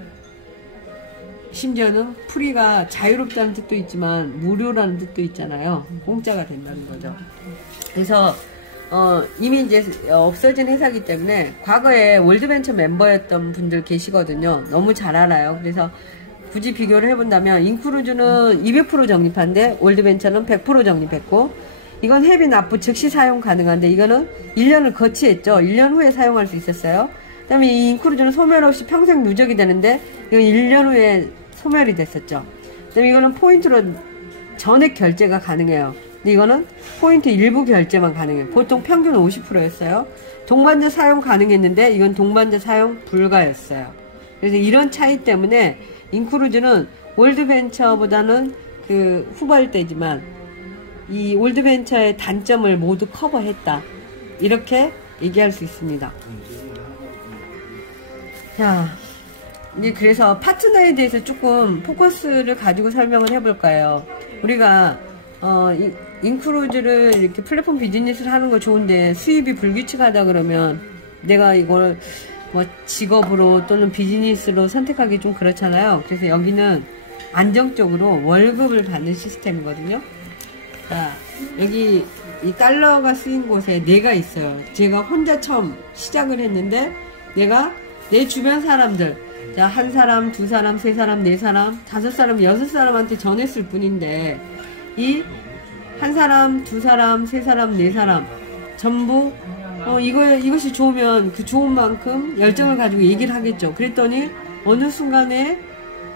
심지어는 프리가 자유롭다는 뜻도 있지만 무료라는 뜻도 있잖아요. 공짜가 된다는 거죠. 그래서 이미 이제 없어진 회사이기 때문에 과거에 월드벤처 멤버였던 분들 계시거든요. 너무 잘 알아요. 그래서 굳이 비교를 해본다면 인크루즈는 200% 적립한데 월드벤처는 100% 적립했고 이건 해비 납부 즉시 사용 가능한데 이거는 1년을 거치했죠. 1년 후에 사용할 수 있었어요. 그 다음에 이 인크루즈는 소멸 없이 평생 누적이 되는데 이건 1년 후에 소멸이 됐었죠. 그 다음에 이거는 포인트로 전액 결제가 가능해요. 근데 이거는 포인트 일부 결제만 가능해요. 보통 평균 50%였어요. 동반자 사용 가능했는데 이건 동반자 사용 불가였어요. 그래서 이런 차이 때문에 인크루즈는 월드벤처보다는 그 후발대지만 이 월드벤처의 단점을 모두 커버했다. 이렇게 얘기할 수 있습니다. 자, 이제 그래서 파트너에 대해서 조금 포커스를 가지고 설명을 해볼까요? 우리가 인크루즈를 이렇게 플랫폼 비즈니스를 하는 거 좋은데 수입이 불규칙하다 그러면 내가 이걸 뭐 직업으로 또는 비즈니스로 선택하기 좀 그렇잖아요. 그래서 여기는 안정적으로 월급을 받는 시스템이거든요. 자, 여기 이 달러가 쓰인 곳에 내가 있어요. 제가 혼자 처음 시작을 했는데 내가 내 주변 사람들, 자, 한 사람, 두 사람, 세 사람, 네 사람, 다섯 사람, 여섯 사람한테 전했을 뿐인데 이 한 사람, 두 사람, 세 사람, 네 사람 전부 이것이 좋으면 그 좋은 만큼 열정을 가지고 얘기를 하겠죠. 그랬더니 어느 순간에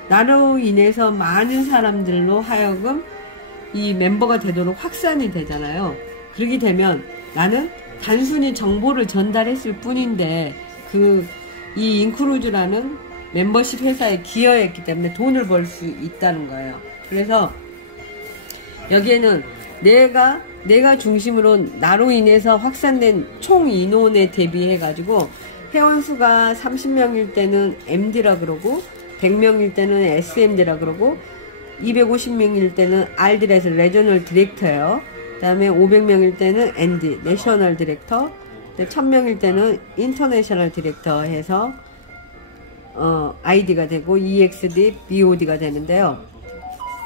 나로 인해서 많은 사람들로 하여금 이 멤버가 되도록 확산이 되잖아요. 그렇게 되면 나는 단순히 정보를 전달했을 뿐인데 이 인크루즈라는 멤버십 회사에 기여했기 때문에 돈을 벌 수 있다는 거예요. 그래서 여기에는 내가 중심으로 나로 인해서 확산된 총 인원에 대비해 가지고 회원수가 30명일 때는 MD라 그러고 100명일 때는 SMD라 그러고 250명일 때는 RD라서 레저널 디렉터예요. 그 다음에 500명일 때는 ND, 내셔널 디렉터, 1000명일 때는 인터내셔널 디렉터 해서 ID가 되고 EXD, BOD가 되는데요.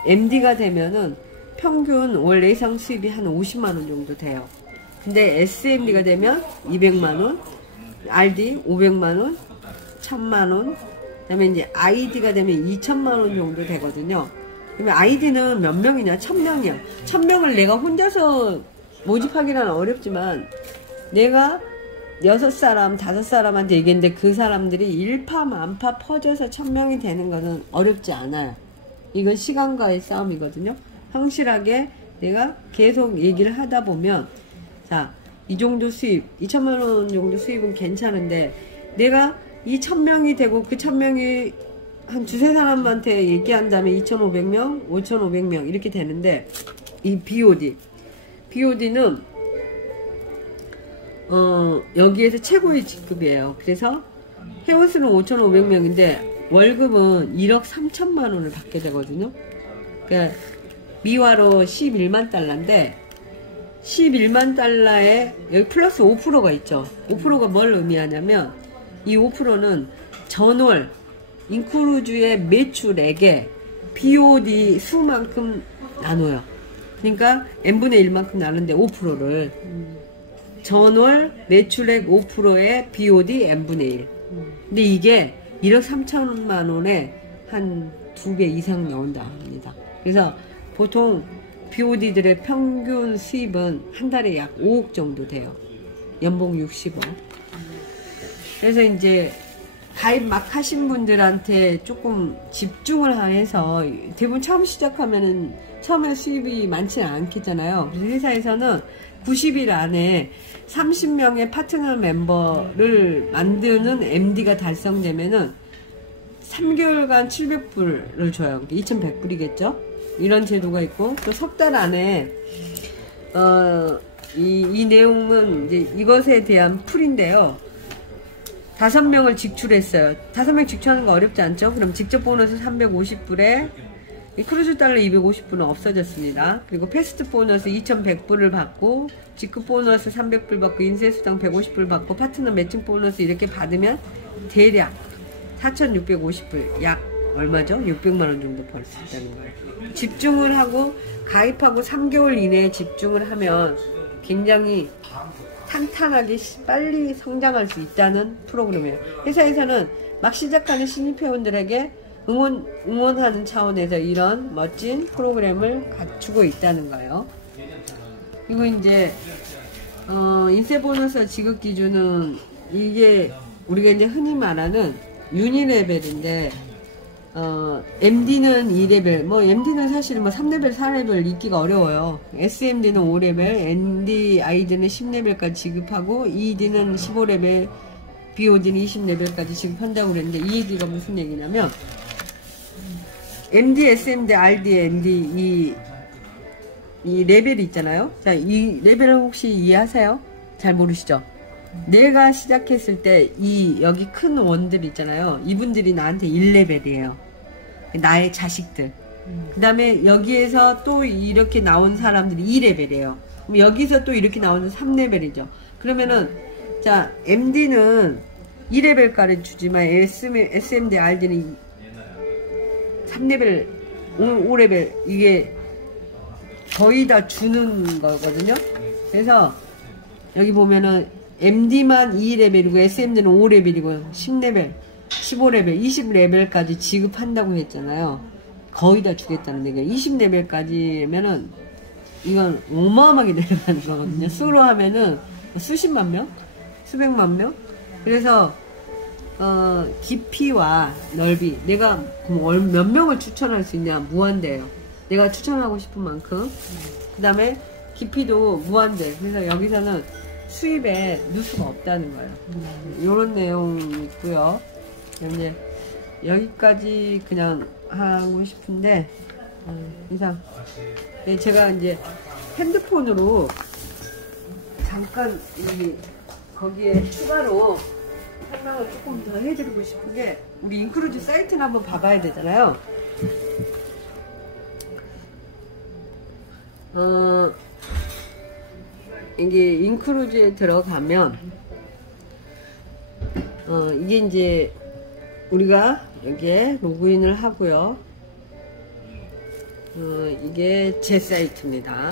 MD가 되면은 평균 월 예상 수입이 한 50만원 정도 돼요. 근데 SMD가 되면 200만원, RD 500만원, 1000만원, 그 다음에 이제 ID가 되면 2000만원 정도 되거든요. 그러면 ID는 몇 명이냐? 1000명이야. 1000명을 내가 혼자서 모집하기는 어렵지만 내가 6사람, 5사람한테 얘기했는데 그 사람들이 일파만파 퍼져서 1000명이 되는 것은 어렵지 않아요. 이건 시간과의 싸움이거든요. 성실하게 내가 계속 얘기를 하다 보면 자, 이 정도 수입, 2000만원 정도 수입은 괜찮은데 내가 이 1000명이 되고 그 1000명이 한 두세 사람한테 얘기한 다음에 2500명, 5500명 이렇게 되는데 이 BOD는 여기에서 최고의 직급이에요. 그래서 회원수는 5500명인데 월급은 1억 3천만 원을 받게 되거든요. 그러니까 미화로 11만 달러인데 11만 달러에 여기 플러스 5%가 있죠. 5%가 뭘 의미하냐면 이 5%는 전월 인크루즈의 매출액에 BOD 수만큼 나눠요. 그러니까 n분의 1만큼 나누는데 5%를 전월 매출액 5%의 BOD n분의 1. 근데 이게 1억 3천만 원에 한 2배 이상 나온다 합니다. 그래서 보통 BOD들의 평균 수입은 한 달에 약 5억 정도 돼요. 연봉 60억. 그래서 이제 가입 막 하신 분들한테 조금 집중을 해서 대부분 처음 시작하면은 처음에 수입이 많지는 않겠잖아요. 그래서 회사에서는 90일 안에 30명의 파트너 멤버를 만드는 MD가 달성되면은 3개월간 700불을 줘요. 2100불이겠죠? 이런 제도가 있고, 또 석 달 안에, 이 내용은 이제 이것에 대한 풀인데요. 5명을 직출했어요. 5명 직출하는 거 어렵지 않죠? 그럼 직접 보너스 350불에 크루즈 달러 250불은 없어졌습니다. 그리고 패스트 보너스 2100불을 받고, 직급 보너스 300불 받고, 인쇄수당 150불 받고, 파트너 매칭 보너스 이렇게 받으면 대략 4650불, 약 얼마죠? 600만원 정도 벌 수 있다는 거예요. 집중을 하고 가입하고 3개월 이내에 집중을 하면 굉장히 탄탄하게 빨리 성장할 수 있다는 프로그램이에요. 회사에서는 막 시작하는 신입 회원들에게 응원하는 차원에서 이런 멋진 프로그램을 갖추고 있다는 거예요. 그리고 이제 인쇄 보너스 지급 기준은 이게 우리가 이제 흔히 말하는 유니레벨인데, MD는 2레벨, MD는 사실은 3레벨, 4레벨 읽기가 어려워요. SMD는 5레벨, NDID는 10레벨까지 지급하고, ED는 15레벨, BOD는 20레벨까지 지급한다고 그랬는데, 이 얘기가 무슨 얘기냐면, MD, SMD, RD, ND, 이 레벨이 있잖아요. 자, 이 레벨을 혹시 이해하세요? 잘 모르시죠? 내가 시작했을 때 여기 큰 원들 있잖아요. 이분들이 나한테 1레벨이에요. 나의 자식들. 그 다음에 여기에서 또 이렇게 나온 사람들이 2레벨이에요. 그럼 여기서 또 이렇게 나오는 3레벨이죠. 그러면은, 자, MD는 2레벨까지 주지만 SMD, RD는 3레벨, 5레벨, 이게 거의 다 주는 거거든요. 그래서 여기 보면은 MD만 2레벨이고 SMD는 5레벨이고 10레벨, 15레벨, 20레벨까지 지급한다고 했잖아요. 거의 다 주겠다는 얘기예요. 20레벨까지면은 이건 어마어마하게 내려가는 거거든요. 수로 하면은 수십만 명? 수백만 명? 그래서 깊이와 넓이, 내가 몇 명을 추천할 수 있냐? 무한대예요. 내가 추천하고 싶은 만큼. 그 다음에 깊이도 무한대. 그래서 여기서는 수입에 누수가 없다는 거예요. 이런 내용이 있고요. 이제 여기까지 그냥 하고 싶은데, 이상. 네, 제가 이제 핸드폰으로 잠깐 거기에 추가로 설명을 조금 더 해드리고 싶은 게, 우리 인크루즈 사이트를 한번 봐봐야 되잖아요. 이게 인크루즈에 들어가면 이게 이제 우리가 여기에 로그인을 하고요. 이게 제 사이트입니다.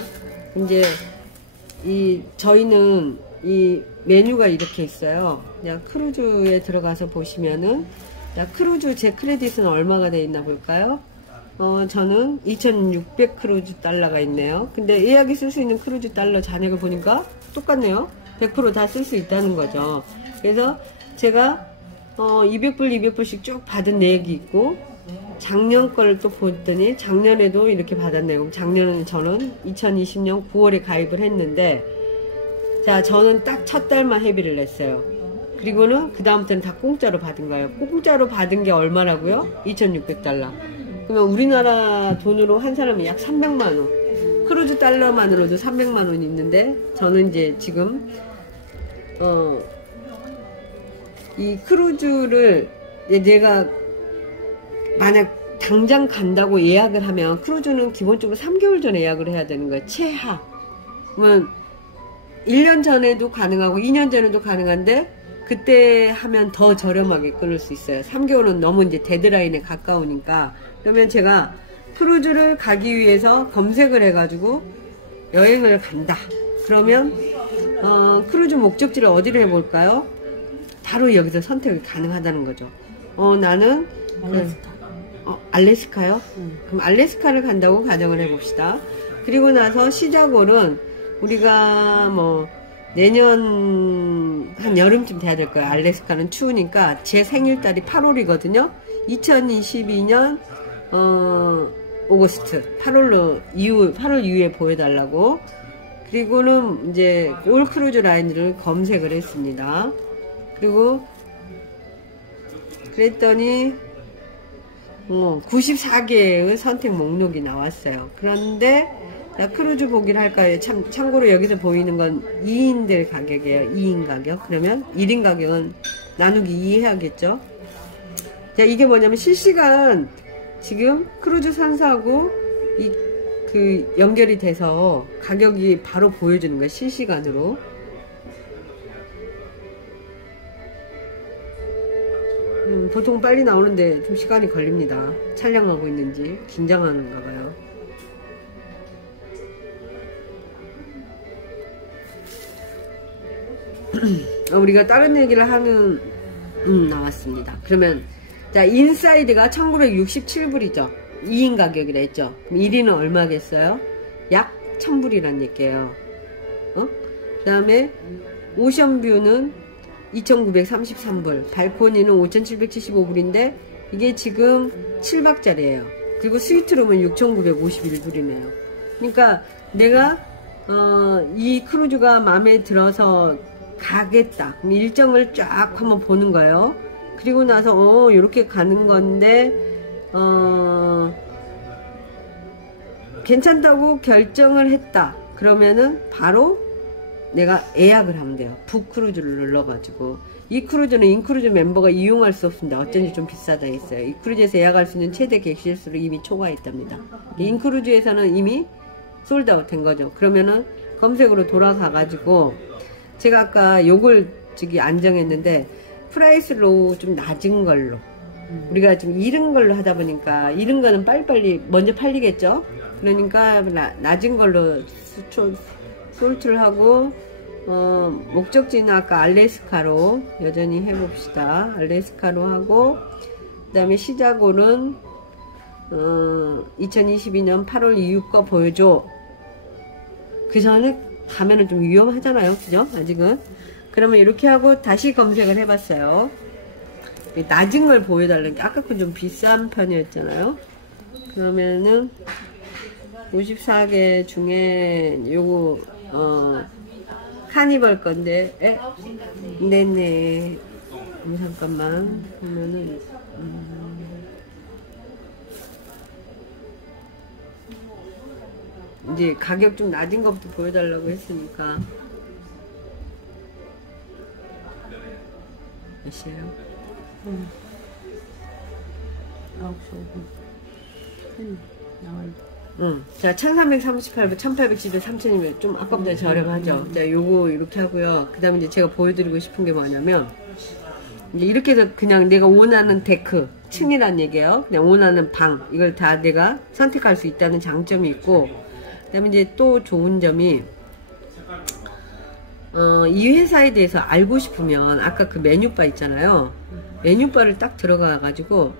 이제 저희는 이 메뉴가 이렇게 있어요. 그냥 크루즈에 들어가서 보시면은, 자, 크루즈 제 크레딧은 얼마가 돼 있나 볼까요? 저는 2600 크루즈 달러가 있네요. 근데 예약이 쓸 수 있는 크루즈 달러 잔액을 보니까 똑같네요. 100% 다 쓸 수 있다는 거죠. 그래서 제가 200불, 200불씩 쭉 받은 내역이 있고, 작년 걸 또 봤더니 작년에도 이렇게 받았네요. 그럼 작년은 저는 2020년 9월에 가입을 했는데, 자, 저는 딱 첫 달만 회비를 냈어요. 그리고는 그 다음부터는 다 공짜로 받은 거예요. 공짜로 받은 게 얼마라고요? 2600달러. 그러면 우리나라 돈으로 한 사람이 약 300만원. 크루즈 달러만으로도 300만원이 있는데, 저는 이제 지금 이 크루즈를 내가 만약 당장 간다고 예약을 하면, 크루즈는 기본적으로 3개월 전에 예약을 해야 되는 거예요. 최하. 그러면 1년 전에도 가능하고 2년 전에도 가능한데, 그때 하면 더 저렴하게 끊을 수 있어요. 3개월은 너무 이제 데드라인에 가까우니까. 그러면 제가 크루즈를 가기 위해서 검색을 해가지고 여행을 간다. 그러면 크루즈 목적지를 어디를 해볼까요? 바로 여기서 선택이 가능하다는 거죠. 나는 알래스카. 알래스카요? 그럼 알래스카를 간다고 가정을 해봅시다. 그리고 나서 시작월은 우리가 내년 한 여름쯤 돼야 될 거예요. 알래스카는 추우니까. 제 생일달이 8월이거든요. 2022년 오거스트 8월 이후에 보여달라고. 그리고는 이제 올 크루즈 라인을 검색을 했습니다. 그리고 그랬더니 94개의 선택 목록이 나왔어요. 그런데 크루즈 보기를 할까요? 참고로 여기서 보이는 건 2인들 가격이에요. 2인 가격. 그러면 1인 가격은 나누기 2 해야겠죠. 자, 이게 뭐냐면 실시간 지금 크루즈 선사하고 그 연결이 돼서 가격이 바로 보여주는 거예요. 실시간으로. 보통 빨리 나오는데 좀 시간이 걸립니다. 촬영하고 있는지 긴장하는가 봐요. 우리가 다른 얘기를 하는 나왔습니다. 그러면 자, 인사이드가 1967불이죠. 2인 가격이라 했죠. 그럼 1인은 얼마겠어요? 약 1000불이란 얘기예요. 그 다음에 오션뷰는 2933불, 발코니는 5775불인데 이게 지금 7박짜리예요. 그리고 스위트룸은 6951불이네요. 그러니까 내가 이 크루즈가 마음에 들어서 가겠다. 그럼 일정을 쫙 한번 보는 거예요. 그리고 나서 이렇게 가는 건데 괜찮다고 결정을 했다. 그러면은 바로 내가 예약을 하면 돼요. 북크루즈를 눌러가지고. 이 크루즈는 인크루즈 멤버가 이용할 수 없습니다. 어쩐지 좀 비싸다 했어요. 이 크루즈에서 예약할 수 있는 최대 객실수를 이미 초과했답니다. 인크루즈에서는 이미 솔드아웃 된 거죠. 그러면은 검색으로 돌아가가지고 제가 아까 요걸 저기 안정했는데 프라이스로 좀 낮은 걸로 우리가 지금 이른 걸로 하다 보니까 이른 거는 빨리빨리 먼저 팔리겠죠. 그러니까 낮은 걸로 솔트를 하고 목적지는 아까 알래스카로 여전히 해봅시다. 알래스카로 하고 그 다음에 시작으로는 2022년 8월 이후 거 보여줘. 그 전에 가면은 좀 위험하잖아요. 그죠? 아직은. 그러면 이렇게 하고 다시 검색을 해봤어요. 낮은 걸 보여달라는 게 아까 건 좀 비싼 편이었잖아요. 그러면은 54개 중에 요거 카니발 건데 네네 잠깐만 보면은 이제 가격 좀 낮은 것부터 보여달라고 했으니까 몇 시에요? 9시 5분 나와요. 자, 1338불, 1812불, 3000이면 좀 아까보다 저렴하죠. 자, 요거 이렇게 하고요. 그 다음에 이제 제가 보여드리고 싶은 게 뭐냐면, 이제 이렇게 해서 그냥 내가 원하는 데크, 층이란 얘기예요. 그냥 원하는 방, 이걸 다 내가 선택할 수 있다는 장점이 있고, 그 다음에 이제 또 좋은 점이, 이 회사에 대해서 알고 싶으면, 아까 그 메뉴바 있잖아요. 메뉴바를 딱 들어가가지고,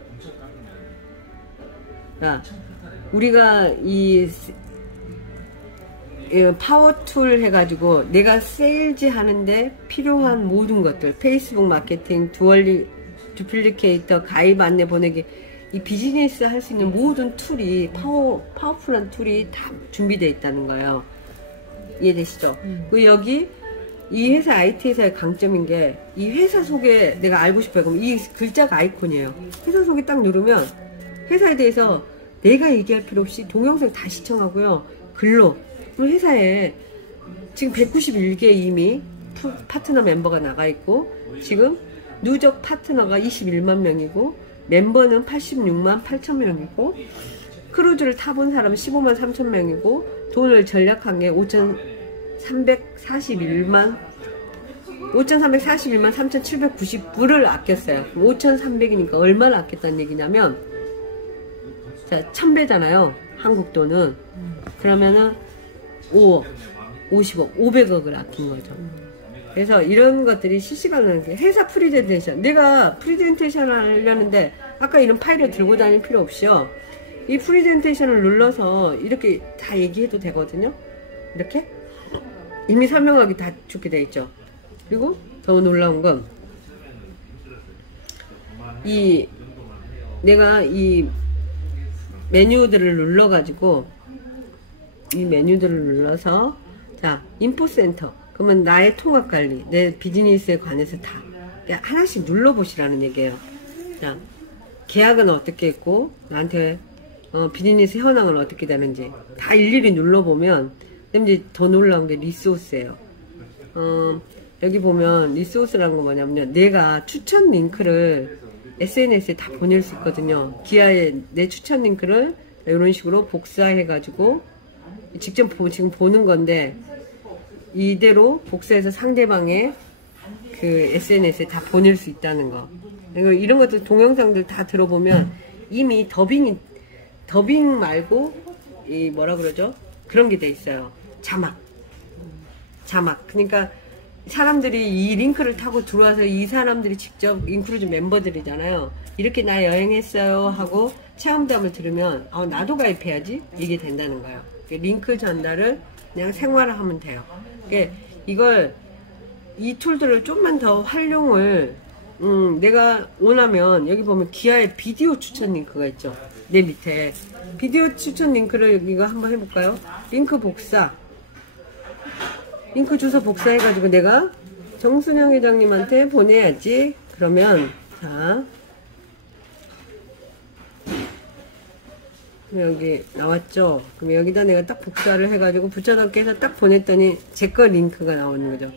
자, 우리가 이 파워툴 해가지고 내가 세일즈 하는데 필요한 모든 것들 페이스북 마케팅, 두플리케이터, 가입 안내 보내기 이 비즈니스 할 수 있는 모든 툴이 파워풀한 툴이 다 준비되어 있다는 거예요. 이해되시죠? 그리고 여기 이 회사 IT 회사의 강점인 게 이 회사 속에 내가 알고 싶어요. 그럼 이 글자가 아이콘이에요. 회사 속에 딱 누르면 회사에 대해서 내가 얘기할 필요 없이 동영상 다 시청하고요. 글로. 회사에 지금 191개 이미 파트너 멤버가 나가 있고 지금 누적 파트너가 21만 명이고 멤버는 86만 8천 명이고 크루즈를 타본 사람은 15만 3천 명이고 돈을 절약한 게 5,341만 3,790불을 아꼈어요. 5,300이니까 얼마나 아꼈다는 얘기냐면 자, 1000배잖아요. 한국 돈은. 그러면은 5억, 50억, 500억을 아낀 거죠. 그래서 이런 것들이 실시간으로 회사 프리젠테이션. 내가 프리젠테이션을 하려는데 아까 이런 파일을 들고 다닐 필요 없이요. 이 프리젠테이션을 눌러서 이렇게 다 얘기해도 되거든요. 이렇게. 이미 설명하기 다 좋게 돼 있죠. 그리고 더 놀라운 건 내가 이 메뉴들을 눌러가지고 이 메뉴들을 눌러서 자, 인포센터. 그러면 나의 통합관리, 내 비즈니스에 관해서 다 하나씩 눌러보시라는 얘기예요. 자, 계약은 어떻게 했고, 나한테 비즈니스 현황은 어떻게 되는지 다 일일이 눌러보면, 이제 더 놀라운 게 리소스예요. 여기 보면 리소스라는 거 뭐냐면요, 내가 추천 링크를 SNS에 다 보낼 수 있거든요. 기아에 내 추천 링크를 이런 식으로 복사해가지고 직접 지금 보는 건데, 이대로 복사해서 상대방의 그 SNS에 다 보낼 수 있다는 거. 그리고 이런 것들 동영상들 다 들어보면 이미 더빙 말고 이 뭐라 그러죠? 그런 게 돼 있어요. 자막. 그러니까 사람들이 이 링크를 타고 들어와서 이 사람들이 직접 인크루즈 멤버들이잖아요. 이렇게 나 여행했어요 하고 체험담을 들으면 나도 가입해야지, 이게 된다는 거예요. 링크 전달을 그냥 생활화하면 돼요. 이걸 이 툴들을 좀만 더 활용을 내가 원하면, 여기 보면 기아의 비디오 추천 링크가 있죠. 내 밑에 비디오 추천 링크를 이거 한번 해볼까요? 링크 복사, 링크 주소 복사해가지고 내가 정순영 회장님한테 보내야지. 그러면 자, 여기 나왔죠? 그럼 여기다 내가 딱 복사를 해가지고 붙여넣기 해서 딱 보냈더니 제 거 링크가 나오는 거죠.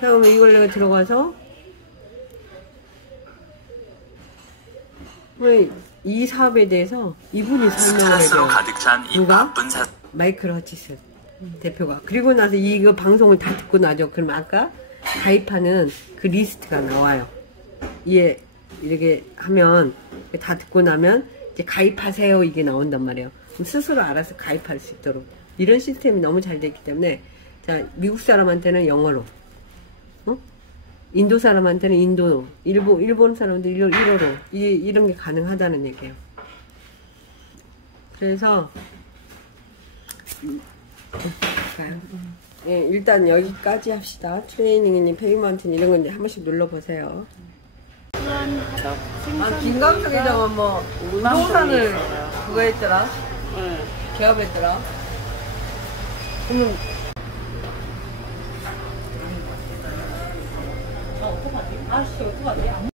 자, 그럼 이걸 내가 들어가서 이 사업에 대해서 이분이 설명을 해줘요. 누가? 마이클 허치슨 대표가. 그리고 나서 이거 방송을 다 듣고 나죠. 그럼 아까 가입하는 그 리스트가 나와요. 이렇게 하면 다 듣고 나면 이제 가입하세요, 이게 나온단 말이에요. 그럼 스스로 알아서 가입할 수 있도록 이런 시스템이 너무 잘 됐기 때문에, 자, 미국 사람한테는 영어로, 인도 사람한테는 인도, 일본 사람들 일어로 이런 게 가능하다는 얘기예요. 그래서 예, 일단 여기까지 합시다. 트레이닝이니 페이먼트니 이런 건 이제 한 번씩 눌러보세요. 김광석 회장은 뭐 부동산을 그거 했더라. 개업했더라. 그러면 어떡하지? 아씨, 어떡하지?